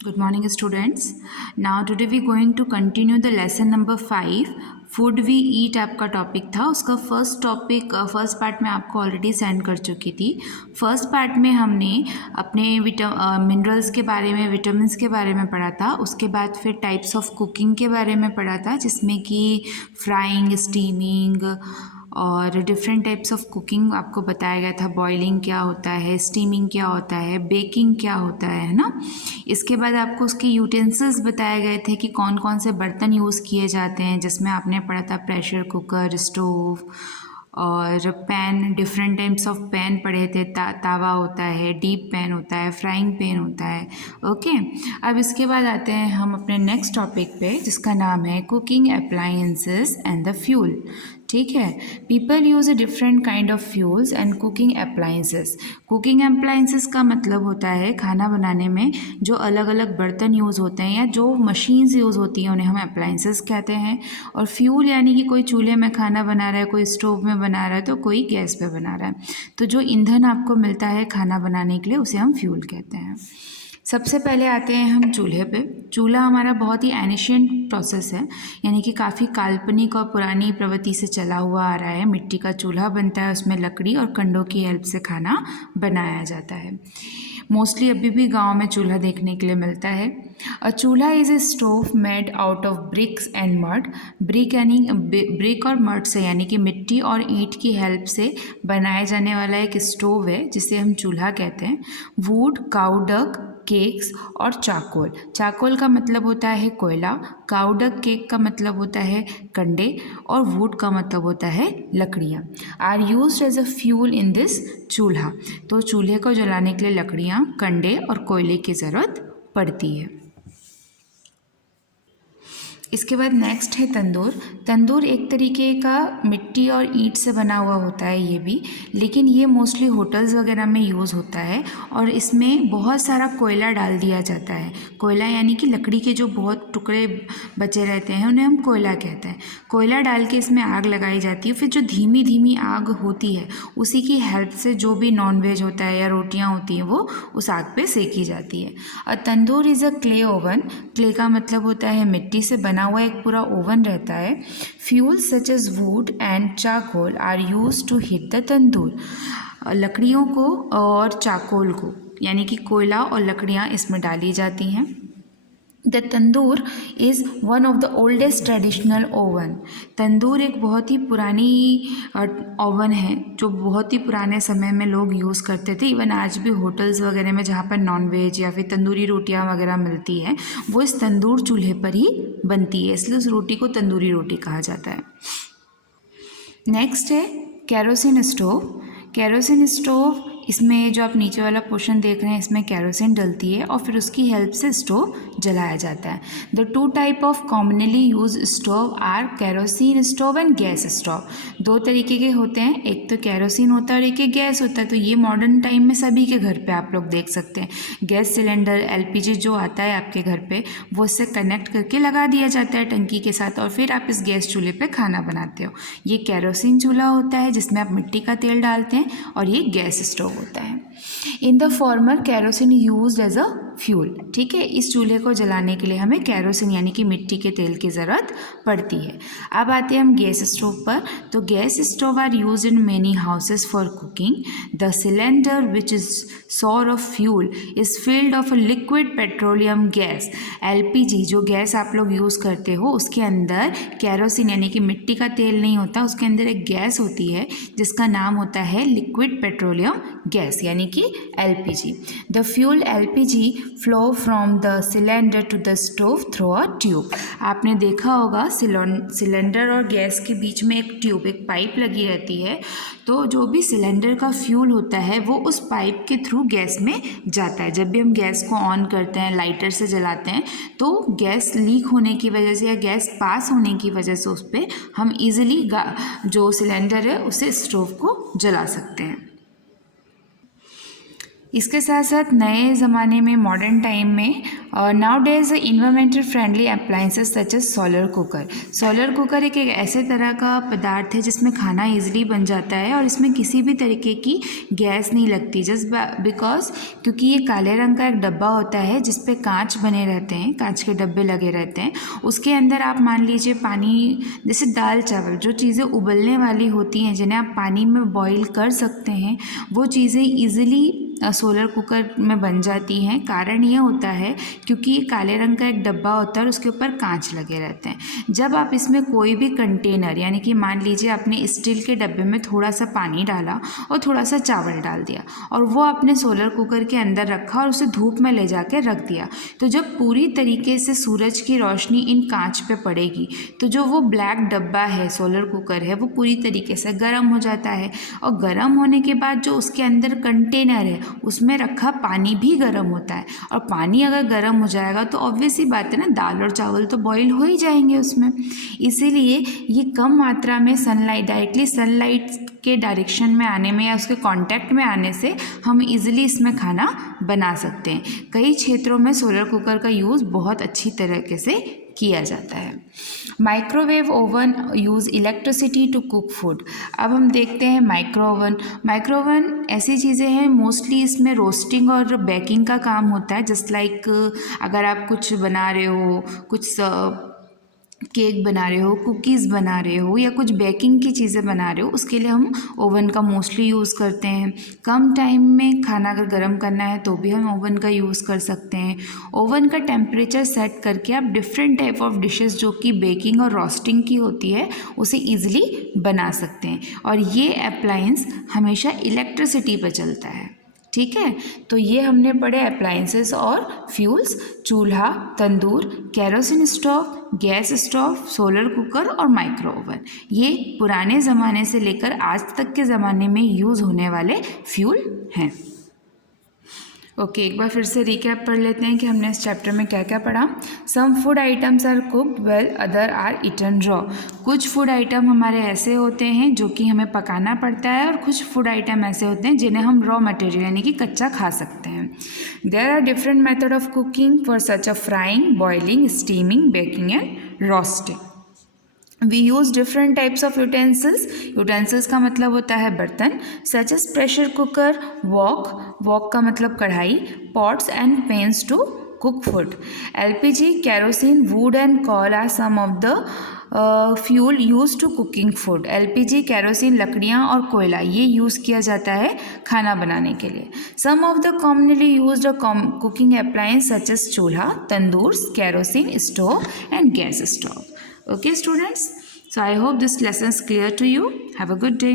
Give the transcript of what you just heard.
Good morning, students. Now today we going to continue the lesson number 5. Food we eat आपका topic था। उसका first part मैं आपको already send कर चुकी थी। फर्स्ट पार्ट में हमने अपने मिनरल्स के बारे में, विटामिन्स के बारे में पढ़ा था। उसके बाद फिर टाइप्स ऑफ कुकिंग के बारे में पढ़ा था, जिसमें कि फ्राइंग, स्टीमिंग और डिफरेंट टाइप्स ऑफ कुकिंग आपको बताया गया था। बॉइलिंग क्या होता है, स्टीमिंग क्या होता है, बेकिंग क्या होता है ना। इसके बाद आपको उसके यूटेंसिल्स बताए गए थे कि कौन कौन से बर्तन यूज़ किए जाते हैं, जिसमें आपने पढ़ा था प्रेशर कुकर, स्टोव और pan. Different types of pan पढ़े थे। तावा होता है, डीप पैन होता है, फ्राइंग पैन होता है। ओके, अब इसके बाद आते हैं हम अपने नेक्स्ट टॉपिक पे, जिसका नाम है cooking appliances and the fuel. ठीक है, people use a different kind of fuels and cooking appliances. Cooking appliances का मतलब होता है खाना बनाने में जो अलग अलग बर्तन यूज़ होते हैं या जो मशीन्स यूज़ होती हैं, उन्हें हम अप्लायंसेस कहते हैं। और फ्यूल यानी कि कोई चूल्हे में खाना बना रहा है, कोई स्टोव में बना रहा है, तो कोई गैस पे बना रहा है। तो जो ईंधन आपको मिलता है खाना बनाने के लिए, उसे हम फ्यूल कहते हैं। सबसे पहले आते हैं हम चूल्हे पे। चूल्हा हमारा बहुत ही एनिशियंट प्रोसेस है, यानी कि काफ़ी काल्पनिक और पुरानी प्रवृत्ति से चला हुआ आ रहा है। मिट्टी का चूल्हा बनता है, उसमें लकड़ी और कंडों की हेल्प से खाना बनाया जाता है। मोस्टली अभी भी गांव में चूल्हा देखने के लिए मिलता है। अ चूल्हा is a stove made out of BRICS and mud. Brick और मड से, यानी कि मिट्टी और ईंट की हेल्प से बनाया जाने वाला एक स्टोव है, जिसे हम चूल्हा कहते हैं। वुड, काऊ डक, केक्स और चाकोल। चाकोल का मतलब होता है कोयला, काउडक केक का मतलब होता है कंडे और वुड का मतलब होता है लकड़ियाँ। Are used as a fuel in this चूल्हा। तो चूल्हे को जलाने के लिए लकड़ियाँ, कंडे और कोयले की ज़रूरत पड़ती है। इसके बाद नेक्स्ट है तंदूर। तंदूर एक तरीके का मिट्टी और ईंट से बना हुआ होता है ये भी, लेकिन ये मोस्टली होटल्स वगैरह में यूज़ होता है और इसमें बहुत सारा कोयला डाल दिया जाता है। कोयला यानी कि लकड़ी के जो बहुत टुकड़े बचे रहते हैं, उन्हें हम कोयला कहते हैं। कोयला डाल के इसमें आग लगाई जाती है, फिर जो धीमी धीमी आग होती है, उसी की हेल्प से जो भी नॉनवेज होता है या रोटियाँ होती हैं, वो उस आग पे सेकी जाती है। और tandoor is a clay oven. Clay का मतलब होता है मिट्टी से बना हुआ एक पूरा ओवन रहता है। Fuel such as wood and charcoal are used to heat the tandoor. लकड़ियों को और चाकोल को, यानी कि कोयला और लकड़ियाँ इसमें डाली जाती हैं। The tandoor is one of the oldest traditional oven. तंदूर एक बहुत ही पुरानी ओवन है, जो बहुत ही पुराने समय में लोग यूज़ करते थे। इवन आज भी होटल्स वगैरह में जहाँ पर नॉनवेज या फिर तंदूरी रोटियाँ वगैरह मिलती हैं, वो इस तंदूर चूल्हे पर ही बनती है, इसलिए उस रोटी को तंदूरी रोटी कहा जाता है। नेक्स्ट है केरोसिन स्टोव। केरोसिन स्टोव, इसमें जो आप नीचे वाला पोर्शन देख रहे हैं, इसमें केरोसिन डलती है और फिर उसकी हेल्प से स्टोव जलाया जाता है। The two type of commonly use stove are kerosene stove and gas stove. दो तरीके के होते हैं, एक तो केरोसिन होता है और एक गैस होता है। तो ये मॉडर्न टाइम में सभी के घर पे आप लोग देख सकते हैं। गैस सिलेंडर, एलपीजी जो आता है आपके घर पे, वो इससे कनेक्ट करके लगा दिया जाता है टंकी के साथ, और फिर आप इस गैस चूल्हे पे खाना बनाते हो। ये केरोसिन चूल्हा होता है, जिसमें आप मिट्टी का तेल डालते हैं, और ये गैस स्टोव होता है। In the former kerosene used as a fuel. ठीक है, इस चूल्हे को जलाने के लिए हमें केरोसिन यानी कि मिट्टी के तेल की ज़रूरत पड़ती है। अब आते हैं हम गैस स्टोव पर। तो gas stove are use in many houses for cooking. The cylinder which is source of fuel is filled of a liquid petroleum gas. LPG जो गैस आप लोग यूज़ करते हो, उसके अंदर केरोसिन यानी कि मिट्टी का तेल नहीं होता, उसके अंदर एक गैस होती है जिसका नाम होता है लिक्विड पेट्रोलियम गैस, यानी कि LPG. The fuel LPG flow from the cylinder to the stove through a tube. आपने देखा होगा सिलेंडर और गैस के बीच में एक ट्यूब, एक पाइप लगी रहती है। तो जो भी सिलेंडर का फ्यूल होता है, वो उस पाइप के थ्रू गैस में जाता है। जब भी हम गैस को ऑन करते हैं, लाइटर से जलाते हैं, तो गैस लीक होने की वजह से या गैस पास होने की वजह से उस पर हम ईजिली जो सिलेंडर है, उसे स्टोव को जला सकते हैं। इसके साथ साथ नए ज़माने में मॉडर्न टाइम में nowadays environmental friendly appliances such as solar cooker. Solar cooker एक ऐसे तरह का पदार्थ है जिसमें खाना इजीली बन जाता है और इसमें किसी भी तरीके की गैस नहीं लगती, जस्ट बिकॉज क्योंकि ये काले रंग का एक डब्बा होता है जिस पे कांच बने रहते हैं, कांच के डब्बे लगे रहते हैं। उसके अंदर आप मान लीजिए पानी, जैसे दाल चावल, जो चीज़ें उबलने वाली होती हैं जिन्हें आप पानी में बॉईल कर सकते हैं, वो चीज़ें ईजिली सोलर कुकर में बन जाती हैं। कारण ये होता है क्योंकि ये काले रंग का एक डब्बा होता है और उसके ऊपर कांच लगे रहते हैं। जब आप इसमें कोई भी कंटेनर, यानी कि मान लीजिए आपने स्टील के डब्बे में थोड़ा सा पानी डाला और थोड़ा सा चावल डाल दिया और वो आपने सोलर कुकर के अंदर रखा और उसे धूप में ले जाके रख दिया, तो जब पूरी तरीके से सूरज की रोशनी इन कांच पे पड़ेगी तो जो वो ब्लैक डब्बा है, सोलर कुकर है, वो पूरी तरीके से गर्म हो जाता है। और गर्म होने के बाद जो उसके अंदर कंटेनर है उसमें रखा पानी भी गर्म होता है, और पानी अगर गर्म हो जाएगा तो ऑब्वियस सी बात है ना, दाल और चावल तो बॉईल हो ही जाएंगे उसमें। इसीलिए ये कम मात्रा में सनलाइट, डायरेक्टली सनलाइट के डायरेक्शन में आने में या उसके कांटेक्ट में आने से हम इजीली इसमें खाना बना सकते हैं। कई क्षेत्रों में सोलर कुकर का यूज़ बहुत अच्छी तरीके से किया जाता है। Microwave oven use electricity to cook food. अब हम देखते हैं माइक्रो ओवन। माइक्रो ओवन ऐसी चीज़ें हैं, मोस्टली इसमें रोस्टिंग और बेकिंग का काम होता है। जस्ट लाइक अगर आप कुछ बना रहे हो, कुछ केक बना रहे हो, कुकीज़ बना रहे हो या कुछ बेकिंग की चीज़ें बना रहे हो, उसके लिए हम ओवन का मोस्टली यूज़ करते हैं। कम टाइम में खाना अगर गर्म करना है तो भी हम ओवन का यूज़ कर सकते हैं। ओवन का टेम्परेचर सेट करके आप डिफरेंट टाइप ऑफ डिशेस जो कि बेकिंग और रोस्टिंग की होती है उसे ईजिली बना सकते हैं। और ये अप्लायंस हमेशा इलेक्ट्रिसिटी पर चलता है। ठीक है, तो ये हमने पढ़े अप्लायंसेस और फ्यूल्स: चूल्हा, तंदूर, kerosene stove, gas stove, solar cooker और माइक्रो ओवन। ये पुराने ज़माने से लेकर आज तक के ज़माने में यूज़ होने वाले फ्यूल हैं। ओके, एक बार फिर से रिकैप पढ़ लेते हैं कि हमने इस चैप्टर में क्या क्या पढ़ा। Some food items are cooked well, other are eaten raw. कुछ फूड आइटम हमारे ऐसे होते हैं जो कि हमें पकाना पड़ता है, और कुछ फूड आइटम ऐसे होते हैं जिन्हें हम रॉ मटेरियल यानी कि कच्चा खा सकते हैं। There are different method of cooking for such a frying, boiling, steaming, baking and roasting. We use different types of utensils. Utensils का मतलब होता है बर्तन, such as pressure cooker, wok, wok का मतलब कढ़ाई, pots and pans to cook food. LPG, kerosene, wood and coal are some of the fuel use to cooking food. LPG, kerosene, लकड़ियाँ और कोयला, ये यूज़ किया जाता है खाना बनाने के लिए। Some of the commonly used cooking appliance such as chulha, tandoor, kerosene stove and gas stove. Okay students, so I hope this lesson is clear to you. Have a good day.